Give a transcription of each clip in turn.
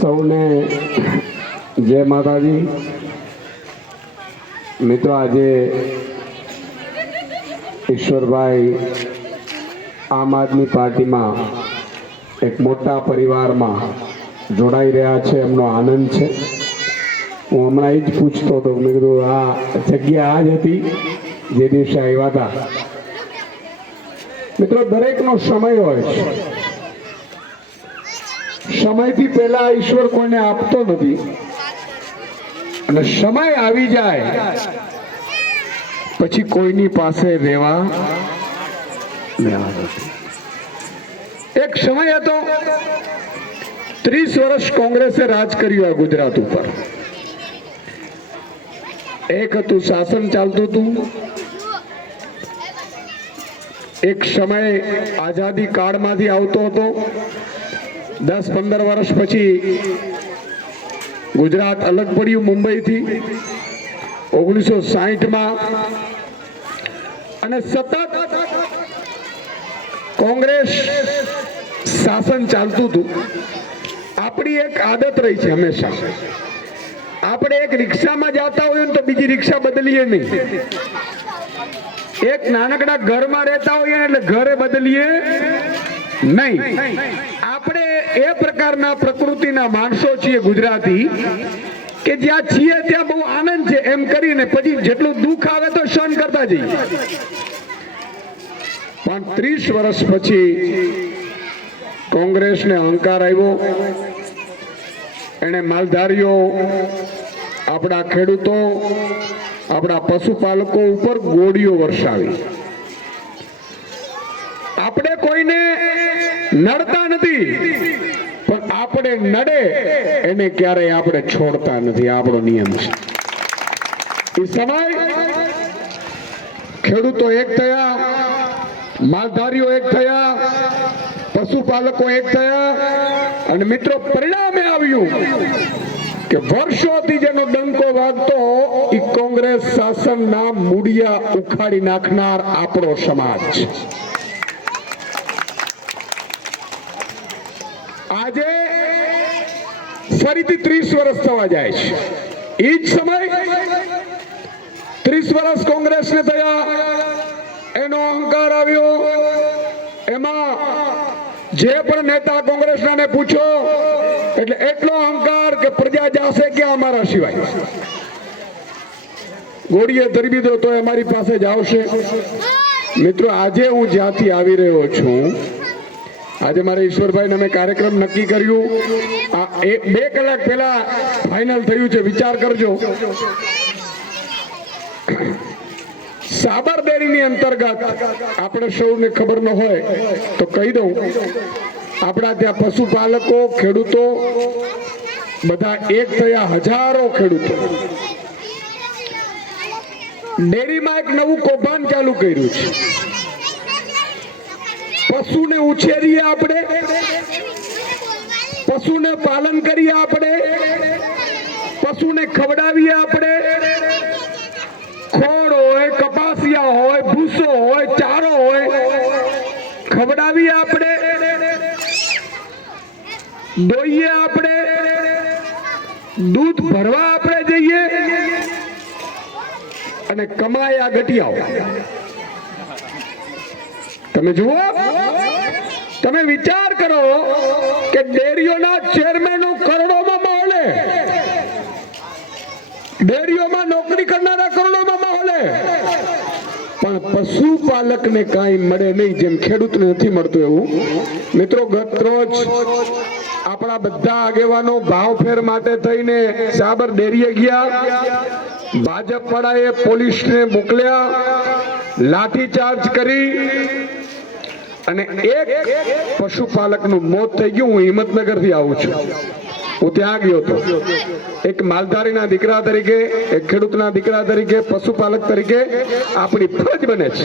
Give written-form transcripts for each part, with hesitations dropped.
સૌને જય માતાજી. મિત્રો, આજે ઈશ્વરભાઈ આમ આદમી પાર્ટીમાં એક મોટા પરિવારમાં જોડાઈ રહ્યા છે, એમનો આનંદ છે. હું હમણાં એ જ પૂછતો હતો, મેં કીધું આ જગ્યા આ જ હતી જે દિવસે આવ્યા હતા. મિત્રો, દરેકનો સમય હોય છે. સમયથી પહેલા ઈશ્વર કોઈને આપતો નથી, અને સમય આવી જાય પછી કોઈની પાસે રહેવા નથી. એક સમય હતો, 30 વર્ષ કોંગ્રેસે રાજ કર્યું આ ગુજરાત ઉપર. એક હતું શાસન ચાલતું હતું. એક સમય આઝાદી કાળમાંથી આવતો હતો. 10-15 વર્ષ પછી ગુજરાત અલગ પડ્યું મુંબઈથી 1960માં, અને સતત કોંગ્રેસ શાસન ચાલતું હતું. આપણી એક આદત રહી છે, હંમેશા આપણે એક રિક્ષામાં જતા હોઈએ તો બીજી રિક્ષા બદલીએ નહીં. એક નાનકડા ઘરમાં રહેતા હોઈએ એટલે ઘરે બદલીએ નહીં. આપણે એ પ્રકારના પ્રકૃતિના માણસો છીએ ગુજરાતી, કે જ્યાં છીએ ત્યાં બહુ આનંદ છે એમ કરીને પછી જેટલું દુઃખ આવે તો સહન કરતા જઈએ. પણ 30 વર્ષ પછી કોંગ્રેસને અહંકાર આવ્યો. એને માલધારીઓ, આપણા ખેડૂતો, આપણા પશુપાલકો ઉપર ગોળીઓ વરસાવી. આપણે કોઈને નડતા નથી, પણ આપણે નડે એને ક્યારેય આપણે છોડતા નથી. આપણો નિયમ છે. એ સમય ખેડૂતો એક થયા, માલધારીઓ એક થયા, પશુપાલકો એક થયા, અને મિત્રો, પરિણામે આવ્યું કે વર્ષોથી જેનો ડંકો વાગતો એ કોંગ્રેસ શાસનના મૂળિયા ઉખાડી નાખનાર આપણો સમાજ. આજે ફરીથી 30 વર્ષ થવા જાય છે. એ જ સમય 30 વર્ષ કોંગ્રેસને થયા, એનો અહંકાર આવ્યો. એમાં જે પણ નેતા કોંગ્રેસના ને પૂછો એટલે એટલો અહંકાર કે પ્રજા જાશે કે અમારા સિવાય. ગોળીએ ધરી દીધો તો અમારી પાસે જ આવશે. મિત્રો, આજે હું જ્યાંથી આવી રહ્યો છું, આજે મારે ઈશ્વરભાઈને અમે કાર્યક્રમ નક્કી કર્યું. આ 2 કલાક પહેલા ફાઇનલ થયું છે. વિચાર કરજો, સાબર ડેરીની અંતર્ગત, આપણે સૌને ખબર ન હોય તો કહી દઉં, આપણા ત્યાં પશુપાલકો, ખેડૂતો બધા એક થયા, હજારો ખેડૂતો. ડેરીમાં એક નવું કૌભાંડ ચાલુ કર્યું છે. પશુને ઉછેરીએ આપણે, પશુને પાલન કરીએ આપણે, પશુને ખવડાવીએ આપણે. ખોળ હોય, કપાસિયા હોય, ભૂસો હોય, ચારો હોય, ખવડાવીએ આપણે, દોઈએ આપણે, દૂધ ભરવા આપણે જઈએ, અને કમાયા ગટિયાઓ. તમે જુઓ, તમે વિચાર કરો કે ડેરીઓના ચેરમેનો કરોડોમાં મળે, ડેરીઓમાં નોકરી કરનારા કરોડોમાં મળે, પણ પશુપાલકને કાંઈ મળે નહીં, જેમ ખેડૂતને નથી મળતું એવું. મિત્રો, ગત રોજ આપણા બધા આગેવાનો ભાવફેર માટે થઈને સાબર ડેરીએ ગયા. ભાજપ વાળાએ પોલીસને મોકલ્યા, લાઠીચાર્જ કરી, અને એક પશુપાલકનું મોત થઈ ગયું. હું હિંમતનગરથી આવું છું, હું ત્યાં ગયો હતો. એક માલધારીના દીકરા તરીકે, એક ખેડૂતના દીકરા તરીકે, પશુપાલક તરીકે આપણી ફરજ બને છે.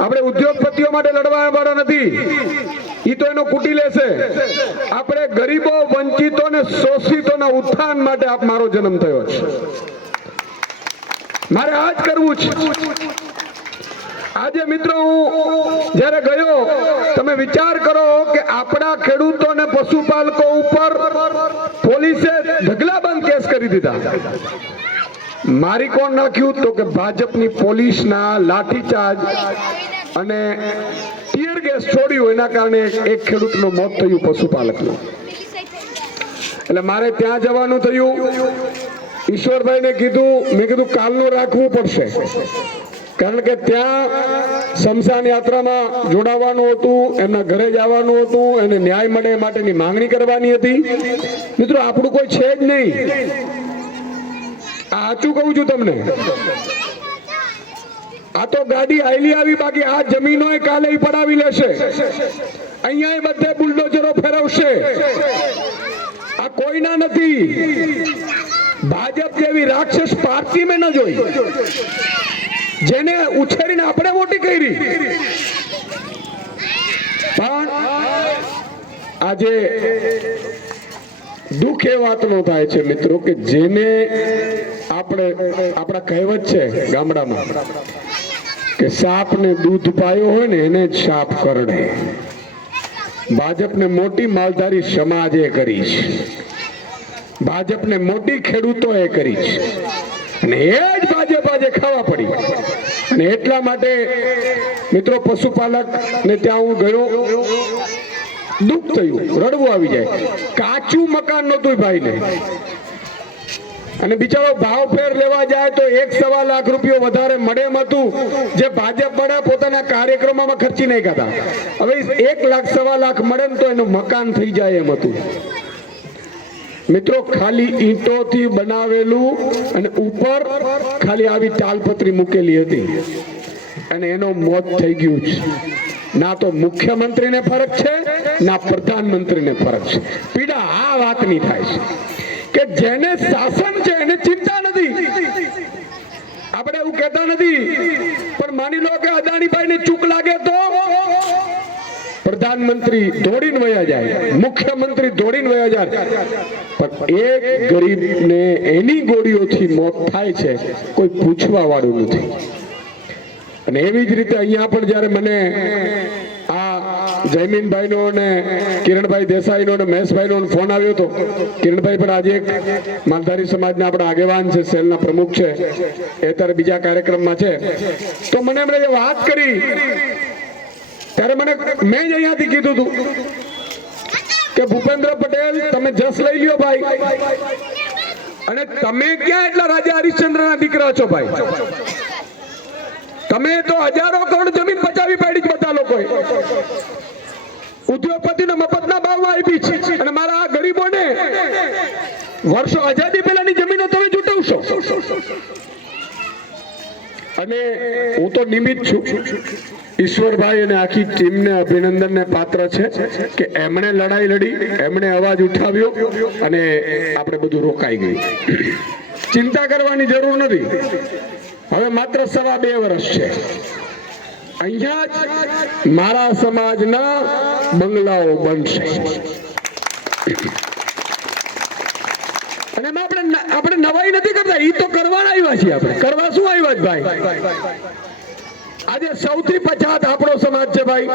આપણે ઉદ્યોગપતિઓ માટે લડવા વાળા નથી, ઈ તો એનો કૂટી લેશે. આપણે ગરીબો, વંચિતો અને શોષિતોના ઉત્થાન માટે મારો જન્મ થયો છે. મારે આ જ કરવું છે. આજે મિત્રો, હું જ્યારે ગયો, તમે વિચાર કરો કે આપણા ખેડૂતો અને પશુપાલકો ઉપર પોલીસે ઢગલાબંધ કેસ કરી દીધા. મારી કોણ નાખ્યું તો કે ભાજપની પોલીસના લાઠીચાર્જ અને ટીયર ગેસ છોડ્યું એના કારણે એક ખેડૂતનું મોત થયું, પશુપાલકનું. એટલે મારે ત્યાં જવાનું થયું. ઈશ્વરભાઈને કીધું, મેં કીધું કાલનું રાખવું પડશે, કારણ કે ત્યાં સ્મશાન યાત્રામાં જોડાવાનું હતું, એમના ઘરે જવાનું હતું, એને ન્યાય મળે એ માટેની માંગણી કરવાની હતી. મિત્રો આપણું કોઈ છે જ નહીં, આ સાચું કહું છું તમને. આ તો ગાડી આયલી આવી, બાકી આ જમીનો કાલે પડાવી લેશે, અહીંયા બધે બુલડોઝરો ફેરવશે. આ કોઈના નથી. ભાજપ જેવી રાક્ષસ પાર્ટી મેં ન જોઈ, જેને ઉછેરીને આપણે મોટી કરી. પણ આજે દુઃખ એ વાતનો થાય છે મિત્રો કે જેને આપણા કહેવત છે ગામડામાં કે સાપને દૂધ પાયો હોય ને એને જ સાપ કરડે. ભાજપને મોટી માલધારી સમાજે કરી છે, ભાજપને મોટી ખેડૂતોએ કરી છે, અને એ જ ભાજપ આજે ખાવા પડી. અને એટલા માટે મિત્રો પશુપાલક ને ત્યાં હું ગયો, દુઃખ થયું, રડવું આવી જાય. કાચું મકાન નહોતું ભાઈને, અને બિચારો ભાવ ફેર લેવા જાય તો 1.25 લાખ રૂપિયા વધારે મળે એમ હતું, જે ભાજપ વાળા પોતાના કાર્યક્રમોમાં ખર્ચી નહીં કરતા. હવે 1.25 લાખ મળે ને તો એનું મકાન થઈ જાય એમ હતું. મિત્રો ખાલી ઈંટોથી બનાવેલું અને ઉપર ખાલી આવી તાલપત્રી મૂકેલી હતી, અને એનો મોત થઈ ગયું છે. ના તો મુખ્યમંત્રીને ફરક છે, ના પ્રધાનમંત્રીને ફરક છે. પીડા આ વાતની થાય છે કે જેને શાસન છે એને ચિંતા નથી. આપણે એવું કહેતા નથી, પણ માની લો કે અદાણીભાઈને ચૂક લાગે તો પ્રધાનમંત્રી દોડીને વયા જાય, મુખ્યમંત્રી દોડીને વયા જાય, પણ એક ગરીબને એની ગોળીઓથી મોત થાય છે, કોઈ પૂછવા વાળું નથી. અને એવી જ રીતે અહીંયા પણ જ્યારે મને આ જયમીનભાઈનો ને કિરણભાઈ દેસાઈનો ને મહેશભાઈનો ફોન આવ્યો હતો. કિરણભાઈ પણ આજે એક માલધારી સમાજના આપણા આગેવાન છે, સેલના પ્રમુખ છે, એ અત્યારે બીજા કાર્યક્રમમાં છે. તો મને એમણે જે વાત કરી ત્યારે મેં જ અહીંયાથી કીધું હતું કે ભૂપેન્દ્ર પટેલ તમે જસ લઈ લ્યો ભાઈ, અને તમે ક્યાં એટલા રાજા હરિશ્ચંદ્રના દીકરા છો ભાઈ? તમે તો હજારો કરોડ જમીન બચાવી પાડી બધા લોકોએ, ઉદ્યોગપતિને મફતના ભાવમાં આપી છે, અને મારા આ ગરીબોને વર્ષો આઝાદી પહેલાની જમીનો તમે ચૂંટવશો. અને હું તો નિમિત્ત છું. ઈશ્વરભાઈ અને આખી ટીમને અભિનંદનને પાત્ર છે કે એમણે લડાઈ લડી, એમણે અવાજ ઉઠાવ્યો, અને આપણે બધું રોકાઈ ગયું. ચિંતા કરવાની જરૂર નથી. હવે માત્ર 2.5 વર્ષ છે. અહીંયા જ મારા સમાજના બંગલાઓ બનશે, અને આપણે નવાઈ નથી કરતા, એ તો કરવાના આવ્યા છીએ. આપણે કરવા શું આવ્યા છે ભાઈ? આજે સૌથી પછાત આપણો સમાજ છે ભાઈ,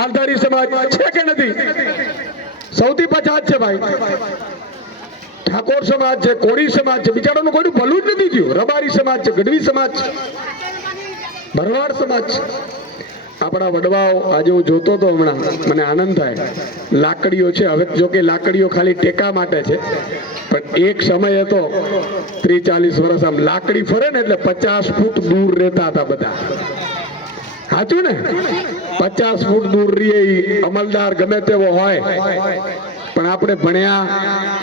માલધારી સમાજ છે કે નથી? સૌથી પછાત છે ભાઈ. ઠાકોર સમાજ છે, કોળી સમાજ છે, બિચારાનું કોઈનું ભલું જ નથી થયું. રબારી સમાજ છે, ગઢવી સમાજ છે, ભરવાડ સમાજ છે. આપણા વડવાઓ આજે હું જોતો તો હમણાં મને આનંદ થાય. લાકડીઓ છે, હવે જો કે લાકડીઓ ખાલી ટેકા માટે છે, પણ એક સમય હતો 30-40 વર્ષ આમ લાકડી ફરે ને એટલે 50 ફૂટ દૂર રહેતા હતા બધા. સાચું ને? 50 ફૂટ દૂર રહીએ અમલદાર ગમે તેવો હોય, પણ આપણે ભણ્યા,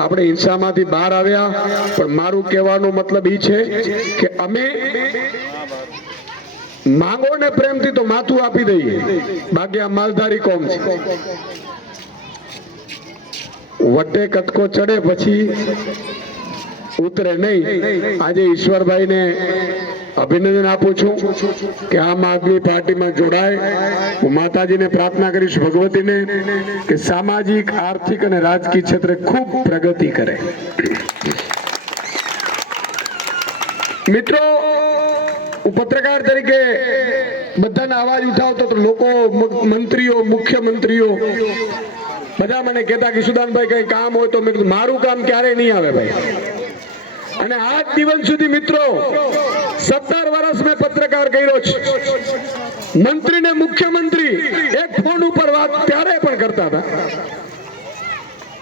આપણે હિંસામાંથી બહાર આવ્યા. પણ મારું કહેવાનો મતલબ એ છે કે અમે માંગો ને પ્રેમથી તો માથું આપી દઈએ, બાકી આ માલધારી કોમ છે. વટે કટકો ચડે પછી ઉતરે નહીં. આજે ઈશ્વરભાઈને અભિનંદન આપું છું કે આમ આદમી પાર્ટીમાં જોડાય. હું માતાજીને પ્રાર્થના કરીશ, ભગવતીને, કે સામાજિક, આર્થિક અને રાજકીય ક્ષેત્રે ખૂબ પ્રગતિ કરે. મિત્રો, હું પત્રકાર તરીકે બધાના અવાજ ઉઠાવતો તો લોકો, મંત્રીઓ, મુખ્યમંત્રીઓ બધા મને કહેતા કે સુદાનભાઈ કઈ કામ હોય તો મેં કીધું મારું કામ ક્યારે નહીં આવે ભાઈ. અને આજ દિવસ સુધી મિત્રો 17 વર્ષ મેં પત્રકાર કર્યો છે. મંત્રી ને મુખ્યમંત્રી એક ફોન ઉપર વાત ત્યારે પણ કરતા હતા,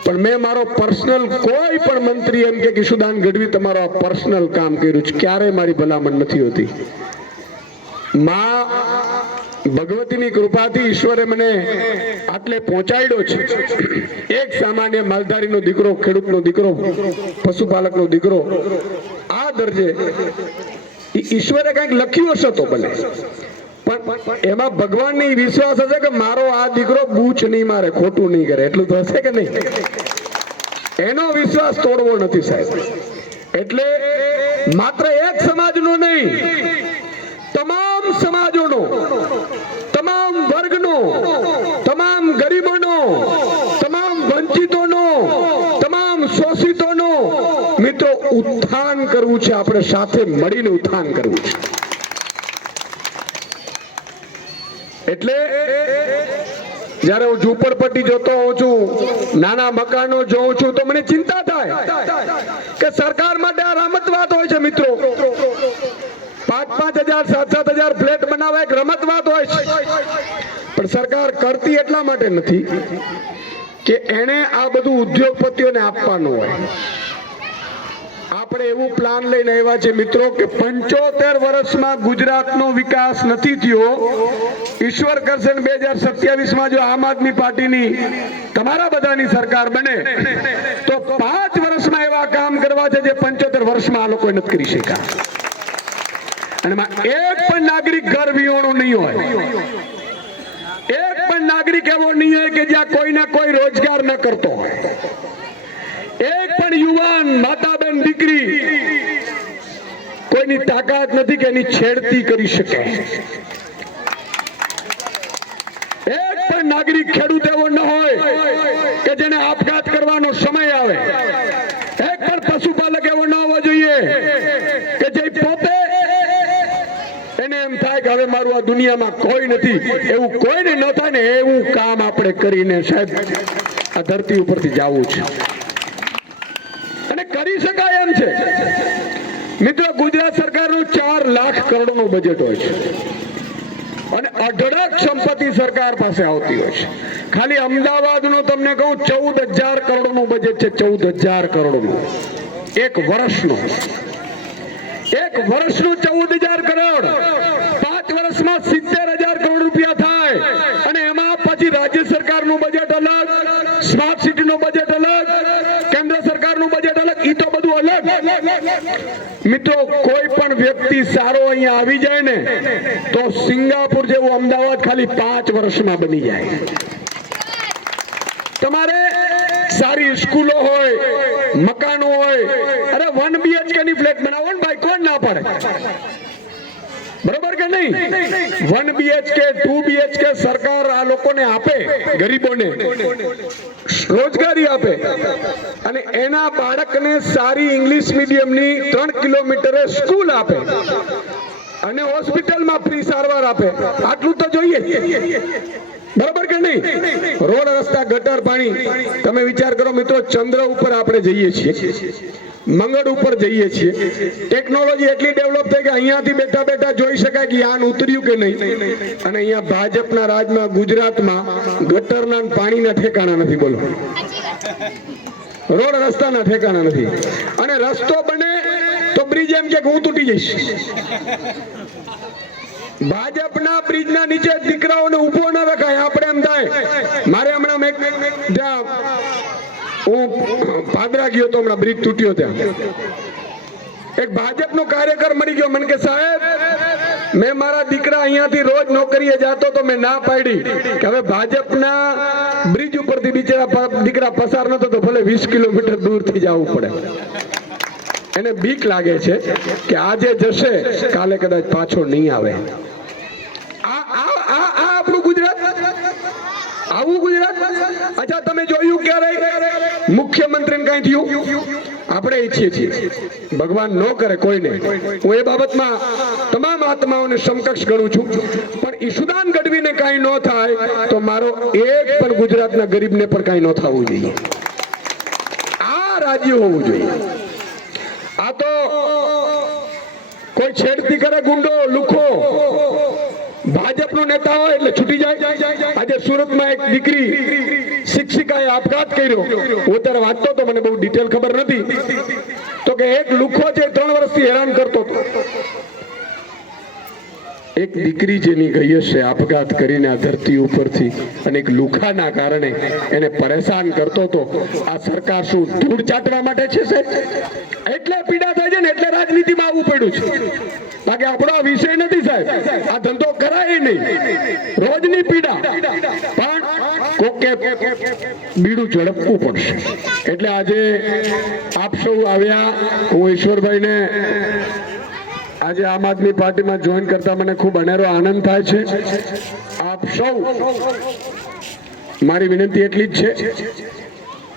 પણ મેં મારો પર્સનલ કોઈ પણ મંત્રી એમ કે કિશુદાન ગઢવી તમારો આ પર્સનલ કામ કર્યું છે ક્યારે મારી ભલામણ નથી હોતી. માં ભગવતીની કૃપાથી ઈશ્વરે મને આટલે પહોંચાડ્યો છે. એક સામાન્ય માલધારીનો દીકરો, ખેડૂતનો દીકરો, પશુપાલકનો દીકરો આ દરજે ઈશ્વરે કંઈક લખ્યું હશે તો ભલે, પણ એમાં ભગવાનની વિશ્વાસ હશે કે મારો આ દીકરો બૂચ નહીં મારે, ખોટું નહીં કરે, એટલું તો હશે કે નહીં? એનો વિશ્વાસ તોડવો નથી સાહેબ. એટલે માત્ર એક સમાજનો નહીં, તમામ સમાજોનો, તમામ વર્ગનો, તમામ ગરીબોનો, તમામ વંચિતોનો, તમામ શોષિતોનો મિત્રો ઉત્થાન કરવું છે. આપણે સાથે મળીને ઉત્થાન કરવું છે. એટલે જ્યારે હું ઝૂંપડપટ્ટી જોતો હોઉં છું, નાના મકાનો જોઉં છું, તો મને ચિંતા થાય કે સરકાર માટે આ રમત વાત હોય છે મિત્રો. 5,000, 7,000 ફ્લેટ બનાવવા એક રમત વાત હોય છે, પણ સરકાર કરતી એટલા માટે નથી કે એને આ બધું ઉદ્યોગપતિઓને આપવાનું હોય. આપણે એવું પ્લાન લઈને આવ્યા છે મિત્રો કે 75 વર્ષમાં ગુજરાતનો વિકાસ નથી થયો. ઈશ્વર કરશે 2027માં જો આમ આદમી પાર્ટીની તમારા બધાની સરકાર બને તો 5 વર્ષમાં એવા કામ કરવા છે જે 75 વર્ષમાં આ લોકો નથી કરી શક્યા. અને એક પણ નાગરિક ઘર વિહોણો નહીં હોય, એક પણ નાગરિક એવો નહીં હોય કે જ્યાં કોઈને કોઈ રોજગાર ન કરતો હોય. એક પણ યુવાન, માતા, બેન, દીકરી કોઈની તાકાત નથી કે એની છેડતી કરી શકે. એક પણ નાગરિક ખેડૂત એવો ન હોય કે જેને આપઘાત કરવાનો સમય આવે. એક પણ પશુપાલક એવો ન હોવો જોઈએ કે જે પોતે એને એમ થાય કે હવે મારું આ દુનિયામાં કોઈ નથી. એવું કોઈને ન થાય ને એવું કામ આપણે કરીને સાહેબ આ ધરતી ઉપરથી જવું છે. અને કરી શકાય એમ છે મિત્રો. ગુજરાત સરકારનું 4 લાખ કરોડનું બજેટ હોય છે અને અઢળક સંપત્તિ સરકાર પાસે આવતી હોય છે. ખાલી અમદાવાદનું તમને કહું 14,000 કરોડનું બજેટ છે. 14,000 કરોડનું એક વર્ષનું. એક વર્ષનું 14,000 કરોડ, 5 વર્ષમાં 70,000 કરોડ રૂપિયા થાય. અને એમાં પછી રાજ્ય સરકારનું બજેટ અલગ, સ્માર્ટ સિટીનું બજેટ અલગ, કેન્દ્ર સરકારનું બજેટ અલગ. ઈ તો બધું અલગ. મિત્રો કોઈ પણ વ્યક્તિ સારો અહીંયા આવી જાય ને તો સિંગાપુર જેવું અમદાવાદ ખાલી 5 વર્ષમાં બની જાય. તમારે સારી સ્કૂલો હોય, મકાનો હોય, અરે 1 BHK ની ફ્લેટ બનાવો ને ભાઈ, કોણ ના પડે? બરોબર કે નહીં? 1 BHK 2 BHK સરકાર આ લોકોને આપે, ગરીબોને રોજગારી આપે અને એના બાળકને સારી ઇંગ્લિશ મીડિયમની 3 કિલોમીટરે સ્કૂલ આપે અને હોસ્પિટલમાં ફ્રી સારવાર આપે. આટલું તો જોઈએ. બરોબર કે નહીં? રોડ, રસ્તા, ગટર, પાણી. તમે વિચાર કરો મિત્રો, ચંદ્ર ઉપર આપણે જઈએ છીએ, મંગળ ઉપર જઈએ છીએ. ટેકનોલોજી એટલી ડેવલપ થઈ કે અહીંયાથી બેઠા બેઠા જોઈ શકાય કે યાન ઉતર્યું કે નહીં. અને અહીંયા ભાજપના રાજમાં ગુજરાતમાં ગટરના પાણીના ઠેકાણા નથી. બોલો, રોડ રસ્તાના ઠેકાણા નથી. અને રસ્તો બને તો બ્રિજ એમ કે હું તૂટી જઈશ. ભાજપના બ્રિજના નીચે દીકરાઓને ઉભો ન રખાય. આપણે એમ થાય. મારે હમણાં હું પાદરા ગયો તો હમણાં બ્રિજ તૂટ્યો ત્યાં. એક ભાજપનો કાર્યકર મળી ગયો. મને કે સાહેબ, મેં મારા દીકરા અહીંયાથી રોજ નોકરીએ જતો તો મેં ના પાડી કે હવે ભાજપના બ્રિજ ઉપરથી બિચારા દીકરા પસાર ન થતો, ભલે 20 કિલોમીટર દૂરથી જવું પડે. એને બીક લાગે છે કે આજે જશે કાલે કદાચ પાછો નહીં આવે. આપણું ગુજરાત, આવું ગુજરાત. અચ્છા, તમે જોયું ક્યારે મુખ્યમંત્રીને કઈ થયું? આપણે ઈચ્છીએ છીએ, ભગવાન ન કરે કોઈને, હું એ બાબતમાં તમામ આત્માઓને સમકક્ષ ગણું છું, પણ ઈશુદાન ગઢવીને કાંઈ ન થાય તો મારો એક પણ ગુજરાતના ગરીબને પણ કાંઈ ન થવું જોઈએ. આ રાજ્ય હોવું જોઈએ. આ તો કોઈ છેડતી કરે ગુંડો લુખો ભાજપનો નેતા હોય એટલે છૂટી જાય. આજે સુરતમાં એક દીકરી શિક્ષિકાએ આપઘાત કર્યો. હું ત્યારે વાંચતો તો, મને બહુ ડિટેલ ખબર નથી, તો કે એક લુખો છે 3 વર્ષથી હેરાન કરતો હતો. એક દીકરી જેની ગઈ હશે આપઘાત કરીને આ ધરતી ઉપરથી, અને એક લુખાના કારણે એને પરેશાન કરતો હતો. આ સરકાર શું ધૂળ ચાટવા માટે છે સાહેબ? એટલે પીડા થાય છે ને, એટલે રાજનીતિમાં આવવું પડ્યું છે. બાકી આપણો આ વિષય નથી સાહેબ, આ ધંધો કરાય નહીં. રોજની પીડા, પણ કોકે બીડું ઝડપવું પડશે. એટલે આજે આપ સૌ આવ્યા. હું ઈશ્વરભાઈને આજે આમ આદમી પાર્ટીમાં જોઈન કરતા મને ખૂબ અનેરો આનંદ થાય છે. આપ સૌ, મારી વિનંતી એટલી જ છે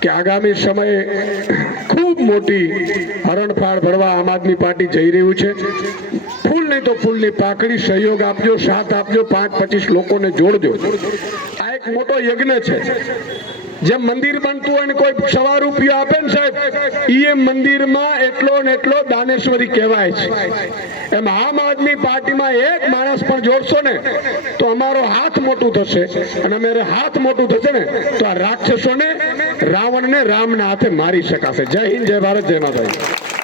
કે આગામી સમયે ખૂબ મોટી હરણફાળ ભરવા આમ આદમી પાર્ટી જઈ રહ્યું છે. ફૂલ નહીં તો ફૂલની પાકડી સહયોગ આપજો, સાથ આપજો, 5-25 લોકોને જોડજો. આ એક મોટો યજ્ઞ છે. જેમ મંદિર બનતું હોય ને કોઈ ₹1 આપે ને સાહેબ, એ મંદિરમાં એટલો ને એટલો દાનેશ્વરી કહેવાય છે. એમ આમ આદમી પાર્ટીમાં એક માણસ પણ જોડશો ને તો અમારો હાથ મોટું થશે, અને અમારે હાથ મોટું થશે ને તો આ રાક્ષસોને, રાવણને રામના હાથે મારી શકાશે. જય હિન્દ, જય ભારત, જય માતાજી.